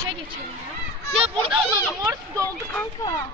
karşıya geçelim ya. Ya burada olalım orası doldu kanka.